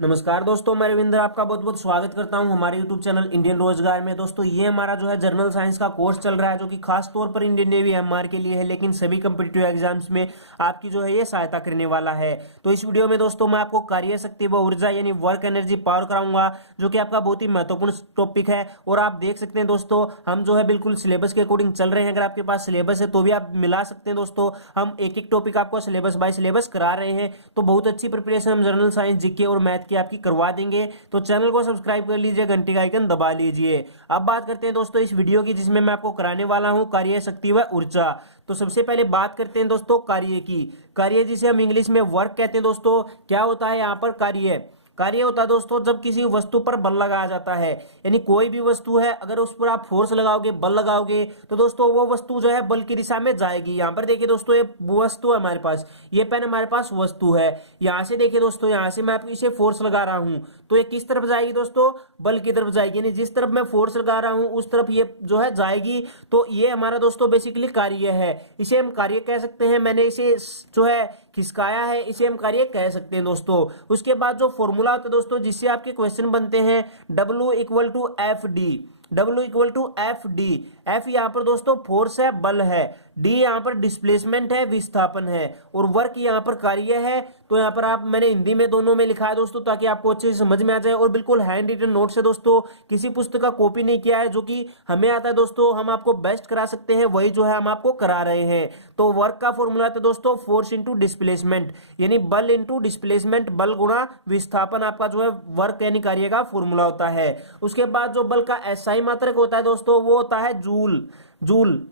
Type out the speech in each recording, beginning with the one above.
नमस्कार दोस्तों, मैं रविंद्र आपका बहुत बहुत स्वागत करता हूं हमारे YouTube चैनल इंडियन रोजगार में। दोस्तों ये हमारा जो है जनरल साइंस का कोर्स चल रहा है, जो कि खास तौर पर इंडियन नेवी एमआर के लिए है, लेकिन सभी कम्पिटिटिव एग्जाम्स में आपकी जो है ये सहायता करने वाला है। तो इस वीडियो में दोस्तों मैं आपको कार्य शक्ति व ऊर्जा यानी वर्क एनर्जी पावर कराऊंगा, जो कि आपका बहुत ही महत्वपूर्ण टॉपिक है। और आप देख सकते हैं दोस्तों, हम जो है बिल्कुल सिलेबस के अकॉर्डिंग चल रहे हैं। अगर आपके पास सिलेबस है तो भी आप मिला सकते हैं दोस्तों। हम एक एक टॉपिक आपको सिलेबस बाय सिलेबस करा रहे हैं, तो बहुत अच्छी प्रिपरेशन हम जनरल साइंस, जीके और मैथ की आपकी करवा देंगे। तो चैनल को सब्सक्राइब कर लीजिए, घंटी का आइकन दबा लीजिए। अब बात करते हैं दोस्तों इस वीडियो की, जिसमें मैं आपको कराने वाला हूं कार्य शक्ति व ऊर्जा। तो सबसे पहले बात करते हैं दोस्तों कार्य की। कार्य जिसे हम इंग्लिश में वर्क कहते हैं दोस्तों। क्या होता है यहाँ पर कार्य? कार्य होता है दोस्तों जब किसी वस्तु पर बल लगाया जाता है, यानी कोई भी वस्तु है, अगर उस पर आप फोर्स लगाओगे, बल लगाओगे, तो दोस्तों वो वस्तु जो है बल की दिशा में जाएगी। यहाँ पर देखिए दोस्तों, ये वस्तु है हमारे पास, ये पेन हमारे पास वस्तु है। यहाँ से देखिए दोस्तों, यहाँ से मैं आपको इसे फोर्स लगा रहा हूं, तो ये किस तरफ जाएगी दोस्तों? बल की तरफ जाएगी, यानी जिस तरफ मैं फोर्स लगा रहा हूं उस तरफ ये जो है जाएगी। तो ये हमारा दोस्तों बेसिकली कार्य है, इसे हम कार्य कह सकते हैं। मैंने इसे जो है खिसकाया है, इसे हम कार्य कह सकते हैं दोस्तों। उसके बाद जो फॉर्मूला होता है दोस्तों, जिससे आपके क्वेश्चन बनते हैं, W equal to F D. W equal to F D. F यहाँ पर दोस्तों फोर्स है, बल है। डी यहाँ पर डिस्प्लेसमेंट है, विस्थापन है। और वर्क यहाँ पर कार्य है। तो यहाँ पर आप, मैंने हिंदी में दोनों में लिखा है दोस्तों, ताकि आपको अच्छे से समझ में आ जाए। और बिल्कुल हैंड रिटन नोट से दोस्तों, किसी पुस्तक का कॉपी नहीं किया है। जो कि हमें आता है दोस्तों, हम आपको बेस्ट करा सकते हैं, वही जो है हम आपको करा रहे हैं। तो वर्क का फॉर्मूला था दोस्तों फोर्स इंटू डिस्प्लेसमेंट, यानी बल इंटू डिस्प्लेसमेंट, बल गुणा विस्थापन, आपका जो है वर्क यानी कार्य का फॉर्मूला होता है। उसके बाद जो बल का एसआई मात्रक होता है दोस्तों, वो होता है जूल। जूल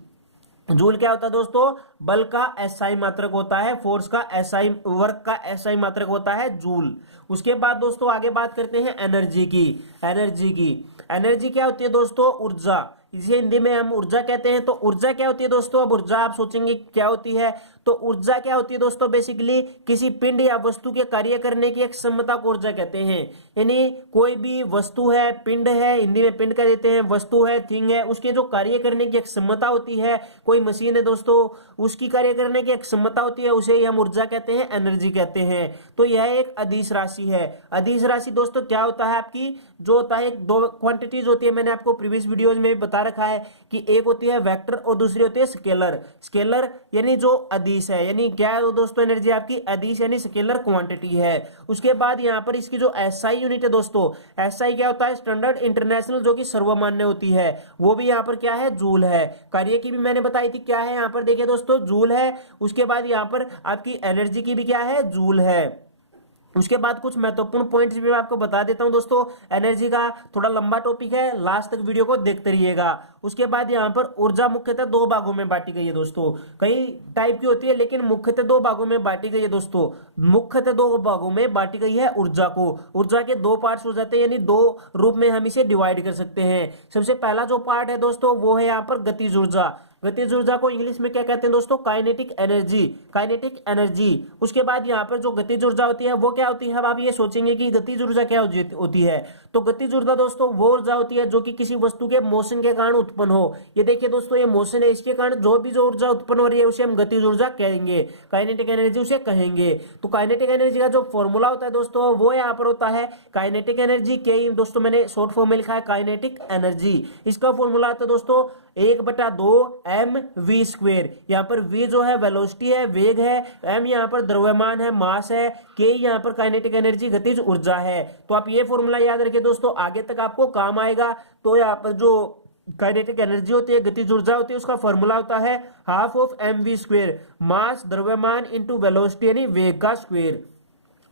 जूल क्या होता है दोस्तों? बल का एसआई मात्रक होता है, फोर्स का एसआई, वर्क का एसआई मात्रक होता है जूल। उसके बाद दोस्तों आगे बात करते हैं एनर्जी की। एनर्जी क्या होती है दोस्तों? ऊर्जा, इसे हिंदी में हम ऊर्जा कहते हैं। तो ऊर्जा क्या होती है दोस्तों? अब ऊर्जा आप सोचेंगे क्या होती है, तो ऊर्जा क्या होती है दोस्तों? बेसिकली किसी पिंड या वस्तु के कार्य करने की एक क्षमता को ऊर्जा कहते हैं। यानी कोई भी वस्तु है, पिंड है, हिंदी में पिंड कह देते हैं, वस्तु है, थिंग है, उसके जो कार्य करने की एक क्षमता होती है, कोई मशीन है दोस्तों, उसकी कार्य करने की एक क्षमता होती है, उसे ही हम ऊर्जा कहते हैं, एनर्जी कहते हैं। तो यह एक अदिश राशि है। अदिश राशि दोस्तों क्या होता है? आपकी जो होता है, दो क्वांटिटीज होती है, मैंने आपको प्रीवियस वीडियोज में भी बता रखा है कि एक होती है वेक्टर और दूसरी होती है स्केलर। स्केलर यानी जो अदिश है, यानी क्या है दोस्तों? एनर्जी आपकी अदिश यानी स्केलर क्वांटिटी है। उसके बाद यहाँ पर इसकी जो एसआई यूनिट है दोस्तों, एसआई क्या होता है? स्टैंडर्ड इंटरनेशनल, जो कि सर्वमान्य होती है, वो भी यहाँ पर क्या है? जूल है। कार्य की भी मैंने बताई थी, क्या है यहाँ पर देखिए दोस्तों? जूल है। उसके बाद यहाँ पर आपकी एनर्जी की भी क्या है? जूल है। उसके बाद कुछ महत्वपूर्ण पॉइंट्स भी मैं आपको बता देता हूं दोस्तों। एनर्जी का थोड़ा लंबा टॉपिक है, लास्ट तक वीडियो को देखते रहिएगा। उसके बाद यहाँ पर ऊर्जा मुख्यतः दो भागों में बांटी गई है दोस्तों। कई टाइप की होती है, लेकिन मुख्यतः दो भागों में बांटी गई है दोस्तों। मुख्यतः दो भागों में बांटी गई है ऊर्जा को। ऊर्जा के दो पार्ट्स हो जाते हैं, यानी दो रूप में हम इसे डिवाइड कर सकते हैं। सबसे पहला जो पार्ट है दोस्तों, वो है यहाँ पर गतिज ऊर्जा। गतिज ऊर्जा को इंग्लिश में क्या कहते हैं दोस्तों? Kinetic energy. Kinetic energy. उसके बाद यहाँ पर जो गतिज ऊर्जा होती है वो क्या होती है? अब आप ये सोचेंगे कि गतिज ऊर्जा क्या होती है, तो गतिज ऊर्जा दोस्तों वो ऊर्जा होती है जो कि किसी वस्तु के मोशन के कारण उत्पन्न हो। ये देखिए दोस्तों, ये मोशन है, इसके कारण जो ऊर्जा उत्पन्न हो रही है उसे हम गतिज ऊर्जा कहेंगे, काइनेटिक एनर्जी उसे कहेंगे। तो काइनेटिक एनर्जी का जो फॉर्मूला होता है दोस्तों, वो यहाँ पर होता है काइनेटिक एनर्जी के, दोस्तों मैंने शॉर्ट फॉर्म में लिखा है काइनेटिक एनर्जी। इसका फॉर्मूला आता है दोस्तों 1/2 mv²। यहाँ पर v जो है वेलोसिटी है, वेग है, m यहाँ पर द्रव्यमान है, मास है, k यहाँ पर काइनेटिक एनर्जी, गतिज ऊर्जा है। तो आप ये फॉर्मूला याद रखिए दोस्तों, आगे तक आपको काम आएगा। तो यहाँ पर जो काइनेटिक एनर्जी होती है, गतिज ऊर्जा होती है, उसका फॉर्मूला होता है ½ ऑफ mv², मास द्रव्यमान इंटू वेलोसिटी यानी वेग का स्क्वायर।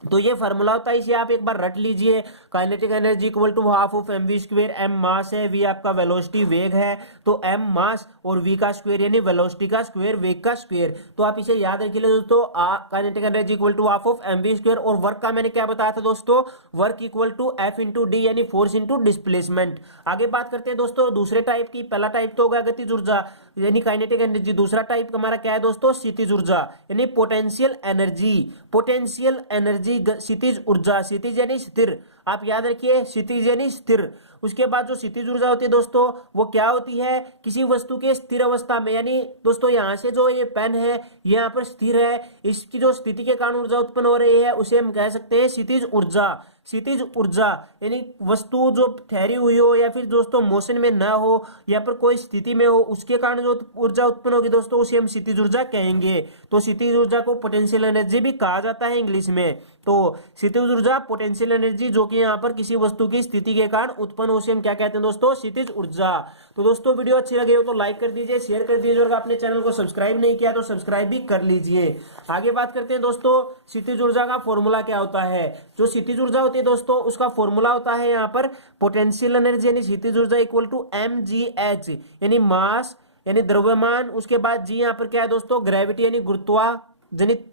तो ये फार्मूला होता है, इसे आप एक बार रट लीजिए। Kinetic energy equal to ½ of mv²। m mass है, v आपका वेलोसिटी वेग है, तो m मास और v का स्क्वायर यानी वेलोसिटी का स्क्वायर, वेग का स्क्वायर। तो आप इसे याद रखिए दोस्तों, kinetic energy equal to ½ of mv²। और वर्क का मैंने क्या बताया था दोस्तों? Work equal to F into D यानी फोर्स इंटू डिस्प्लेसमेंट। आगे बात करते हैं दोस्तों दूसरे टाइप की। पहला टाइप तो हो गया गतिज ऊर्जा यानी काइनेटिक एनर्जी। दूसरा टाइप हमारा क्या है दोस्तों? स्थितिज ऊर्जा यानी पोटेंशियल एनर्जी। पोटेंशियल एनर्जी, क्षितिज ऊर्जा, क्षितिज यानी स्थिर, आप याद रखिए क्षितिज यानी स्थिर। उसके बाद जो क्षितिज ऊर्जा होती है दोस्तों वो क्या होती है, किसी वस्तु के स्थिर अवस्था में, यानी दोस्तों यहाँ से जो ये पेन है ये यहाँ पर स्थिर है, इसकी जो स्थिति के कारण ऊर्जा उत्पन्न हो रही है उसे हम कह सकते हैं क्षितिज ऊर्जा। क्षितिज ऊर्जा यानी वस्तु जो ठहरी हुई हो या फिर दोस्तों मोशन में ना हो या फिर कोई स्थिति में हो उसके कारण जो ऊर्जा उत्पन्न होगी दोस्तों उसे हम क्षितिज ऊर्जा कहेंगे। तो क्षितिज ऊर्जा को पोटेंशियल एनर्जी भी कहा जाता है इंग्लिश में। तो क्षितिज ऊर्जा पोटेंशियल एनर्जी जो कि यहाँ पर किसी वस्तु की स्थिति के कारण उत्पन्न हो उसे हम क्या कहते हैं दोस्तों, क्षितिज ऊर्जा। तो दोस्तों वीडियो अच्छी लगी हो तो लाइक कर दीजिए, शेयर कर दीजिए, और अपने चैनल को सब्सक्राइब नहीं किया तो सब्सक्राइब भी कर लीजिए। आगे बात करते हैं दोस्तों क्षितिज ऊर्जा का फॉर्मूला क्या होता है। जो क्षितिज ऊर्जा होती है दोस्तों उसका फॉर्मूला होता है यहाँ पर पोटेंशियल एनर्जी यानी क्षितिज ऊर्जा इक्वल टू mgh यानी मास यानी द्रव्यमान, उसके बाद जी यहाँ पर क्या है दोस्तों ग्रेविटी यानी गुरुत्वाजनित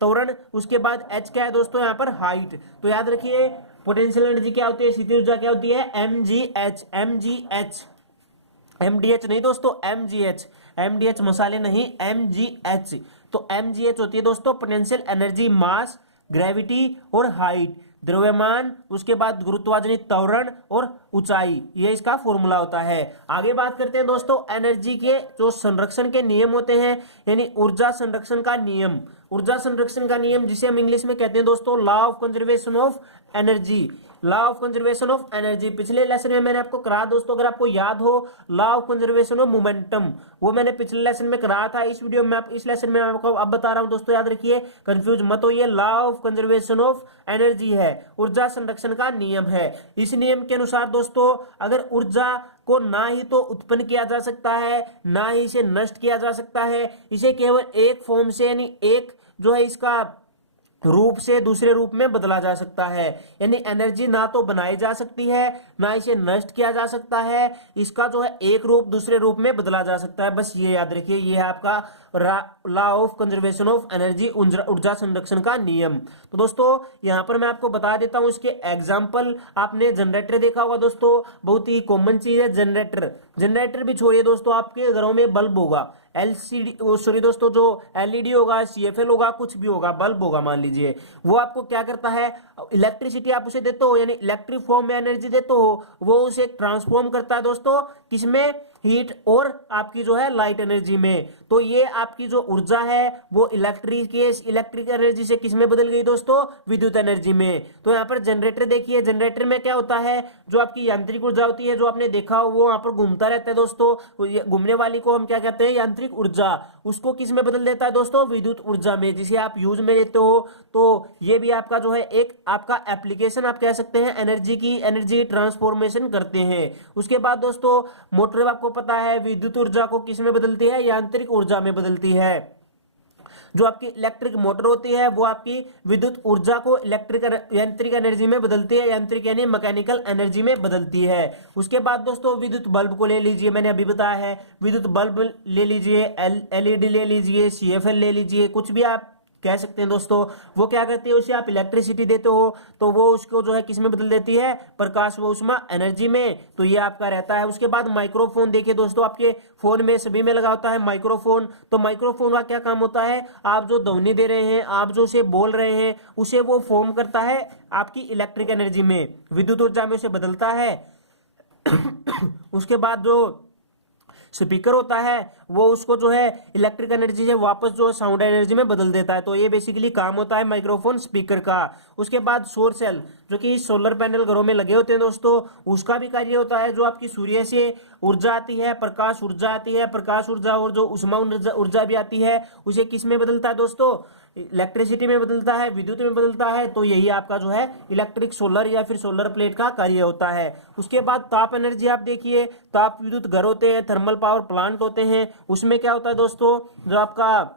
त्वरण, उसके बाद h क्या है दोस्तों यहाँ पर हाइट। तो याद रखिए पोटेंशियल एनर्जी क्या होती है, क्षितिज ऊर्जा क्या होती है mgh mdh नहीं दोस्तों mgh मसाले नहीं mgh। तो mgh होती है दोस्तों पोटेंशियल एनर्जी, मास, ग्रेविटी और हाइट, द्रव्यमान, उसके बाद गुरुत्वाजनित त्वरण और ऊंचाई, ये इसका फॉर्मूला होता है। आगे बात करते हैं दोस्तों एनर्जी के जो संरक्षण के नियम होते हैं यानी ऊर्जा संरक्षण का नियम। ऊर्जा संरक्षण का नियम जिसे हम इंग्लिश में कहते हैं दोस्तों law of conservation of energy. Law of conservation of energy पिछले लेसन में मैंने आपको कराया दोस्तों, अगर आपको याद हो law of conservation of momentum, वो मैंने पिछले लेसन में कराया था। इस वीडियो में आप इस लेसन में आपको अब बता रहा हूं दोस्तों, याद रखिए कंफ्यूज मत होइए। Law of conservation of energy है, ऊर्जा संरक्षण का नियम है। इस नियम के अनुसार दोस्तों अगर ऊर्जा को ना ही तो उत्पन्न किया जा सकता है ना ही इसे नष्ट किया जा सकता है, इसे केवल एक फॉर्म से यानी एक जो है इसका रूप से दूसरे रूप में बदला जा सकता है। यानी एनर्जी ना तो बनाई जा सकती है ना इसे नष्ट किया जा सकता है, इसका जो है एक रूप दूसरे रूप में बदला जा सकता है। बस ये याद रखिए, ये है आपका law of conservation of energy, ऊर्जा संरक्षण का नियम। तो दोस्तों यहाँ पर मैं आपको बता देता हूँ इसके एग्जाम्पल। आपने जनरेटर देखा होगा दोस्तों, बहुत ही कॉमन चीज है जनरेटर। जनरेटर भी छोड़िए दोस्तों, आपके घरों में बल्ब होगा, एलसीडी सॉरी दोस्तों जो एलईडी होगा, सीएफएल होगा, कुछ भी होगा, बल्ब होगा मान लीजिए, वो आपको क्या करता है, इलेक्ट्रिसिटी आप उसे देते हो यानी इलेक्ट्रिक फॉर्म में एनर्जी देते हो, वो उसे ट्रांसफॉर्म करता है दोस्तों किसमें, हीट और आपकी जो है लाइट एनर्जी में। तो ये आपकी जो ऊर्जा है वो इलेक्ट्रिक एनर्जी से किसमें बदल गई दोस्तों, विद्युत एनर्जी में। तो यहाँ पर जनरेटर देखिए, जनरेटर में क्या होता है, जो आपकी यांत्रिक ऊर्जा होती है जो आपने देखा हो वो वहां पर घूमता रहता है दोस्तों, घूमने वाली को हम क्या कहते हैं, यांत्रिक ऊर्जा, उसको किस में बदल देता है दोस्तों, विद्युत ऊर्जा में, जिसे आप यूज में लेते हो। तो ये भी आपका जो है एक आपका एप्लीकेशन आप कह सकते हैं एनर्जी की, एनर्जी ट्रांसफॉर्मेशन करते हैं। उसके बाद दोस्तों मोटर आपको पता है विद्युत ऊर्जा को किस में बदलती है, यांत्रिक ऊर्जा में बदलती है। जो आपकी इलेक्ट्रिक मोटर होती है वो आपकी विद्युत ऊर्जा को यांत्रिक एनर्जी में बदलती है, यांत्रिक यानी मैकेनिकल एनर्जी में बदलती है। उसके बाद दोस्तों विद्युत बल्ब को ले लीजिए, मैंने अभी बताया है, विद्युत बल्ब ले लीजिए, एलईडी ले लीजिए, सीएफएल ले लीजिए, कुछ भी आप कह सकते हैं दोस्तों। वो क्या करती है, उसे आप इलेक्ट्रिसिटी देते हो तो वो उसको जो है किस में बदल देती है, प्रकाश व ऊष्मा एनर्जी में। तो ये आपका रहता है। उसके बाद माइक्रोफोन देखिए दोस्तों, आपके फोन में सभी में लगा होता है माइक्रोफोन। तो माइक्रोफोन का क्या काम होता है, आप जो ध्वनि दे रहे हैं, आप जो उसे बोल रहे हैं, उसे वो फॉर्म करता है आपकी इलेक्ट्रिक एनर्जी में, विद्युत ऊर्जा में उसे बदलता है। उसके बाद जो स्पीकर होता है वो उसको जो है इलेक्ट्रिक एनर्जी से वापस जो साउंड एनर्जी में बदल देता है। तो ये बेसिकली काम होता है माइक्रोफोन स्पीकर का। उसके बाद सौर सेल जो कि सोलर पैनल घरों में लगे होते हैं दोस्तों, उसका भी कार्य होता है, जो आपकी सूर्य से ऊर्जा आती है, प्रकाश ऊर्जा आती है, प्रकाश ऊर्जा और जो ऊष्मा ऊर्जा भी आती है, उसे किस में बदलता है दोस्तों, इलेक्ट्रिसिटी में बदलता है, विद्युत में बदलता है। तो यही आपका जो है इलेक्ट्रिक सोलर या फिर सोलर प्लेट का कार्य होता है। उसके बाद ताप एनर्जी आप देखिए, ताप विद्युत घर होते हैं, थर्मल पावर प्लांट होते हैं, उसमें क्या होता है दोस्तों, जो आपका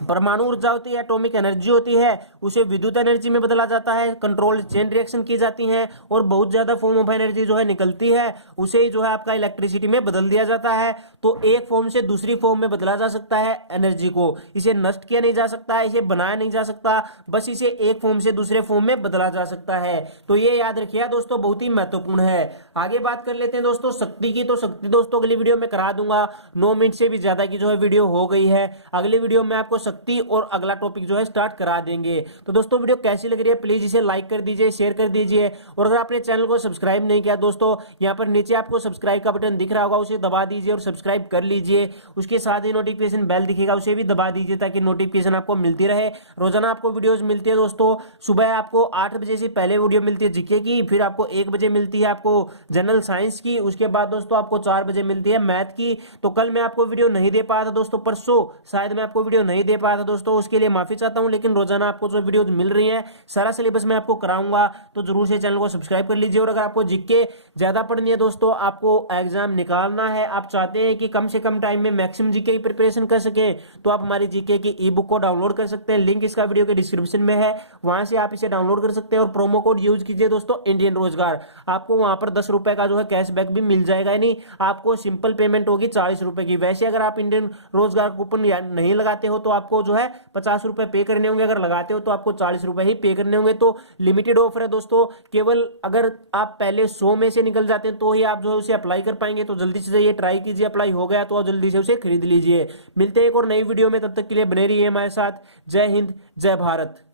परमाणु ऊर्जा होती है, एटॉमिक एनर्जी होती है, उसे विद्युत एनर्जी में बदला जाता है, कंट्रोल चेन रिएक्शन की जाती है और बहुत ज्यादा फॉर्म ऑफ एनर्जी जो है निकलती है, उसे ही जो है आपका इलेक्ट्रिसिटी में बदल दिया जाता है। तो एक फॉर्म से दूसरी फॉर्म में बदला जा सकता है एनर्जी को, इसे नष्ट किया नहीं जा सकता, इसे बनाया नहीं जा सकता, बस इसे एक फॉर्म से दूसरे फॉर्म में बदला जा सकता है। तो ये याद रखिए दोस्तों, बहुत ही महत्वपूर्ण है। आगे बात कर लेते हैं दोस्तों शक्ति की। तो शक्ति दोस्तों अगली वीडियो में करा दूंगा, 9 मिनट से भी ज्यादा की जो है वीडियो हो गई है। अगली वीडियो में आपको शक्ति और अगला टॉपिक जो है स्टार्ट करा देंगे। तो दोस्तों वीडियो कैसी लग रही है प्लीज इसे लाइक कर दीजिए, शेयर कर दीजिए, और अगर आपने चैनल को सब्सक्राइब नहीं किया दोस्तों, यहाँ पर नीचे आपको सब्सक्राइब का बटन दिख रहा होगा, उसे दबा दीजिए और सब्सक्राइब कर लीजिए। उसके साथ ही नोटिफिकेशन बेल दिखेगा, उसे भी दबा दीजिए ताकि नोटिफिकेशन आपको मिलती रहे। रोजाना आपको वीडियोस मिलती है दोस्तों। सुबह आपको 8 बजे से पहले वीडियो मिलती है जीके की, फिर आपको 1 बजे मिलती है आपको जनरल साइंस की, उसके बाद दोस्तों आपको 4 बजे मिलती है मैथ की। तो कल मैं आपको वीडियो नहीं दे पाया था दोस्तों, परसों शायद मैं आपको वीडियो नहीं दे पाया था दोस्तों, उसके लिए माफी चाहता हूं। लेकिन रोजाना आपको जो वीडियो मिल रही है सारा सिलेबस मैं आपको कराऊंगा, तो जरूर से चैनल को सब्सक्राइब कर लीजिए। और अगर आपको जीके ज्यादा पढ़नी है दोस्तों, आपको एग्जाम निकालना है, आप चाहते हैं कि कम से कम टाइम में मैक्सिमम जीके की प्रिपरेशन कर सके, तो आप हमारी जीके की ई बुक को डाउनलोड कर सकते हैं। लिंक इसका वीडियो के डिस्क्रिप्शन में है, वहां से आप इसे डाउनलोड कर सकते हैं और प्रोमो कोड यूज कीजिए दोस्तों इंडियन रोजगार। आपको वहां पर 10 रुपए का जो है कैशबैक भी मिल जाएगा। यानी आपको सिंपल पेमेंट होगी 40 रुपए की। वैसे अगर आप इंडियन रोजगार कूपन नहीं लगाते हो तो आपको जो है 50 रुपए पे करने होंगे, अगर लगाते हो तो आपको 40 रुपए ही पे करने होंगे। तो लिमिटेड ऑफर है दोस्तों, केवल अगर आप पहले 100 में से निकल जाते हैं तो ही आप जो है उसे अप्लाई कर पाएंगे। तो जल्दी से ये ट्राई कीजिए, अप्लाई हो गया तो जल्दी से उसे खरीद लीजिए। मिलते हैं एक और नई वीडियो में, तब तक के लिए बने रहिए हमारे साथ। जय हिंद, जय भारत।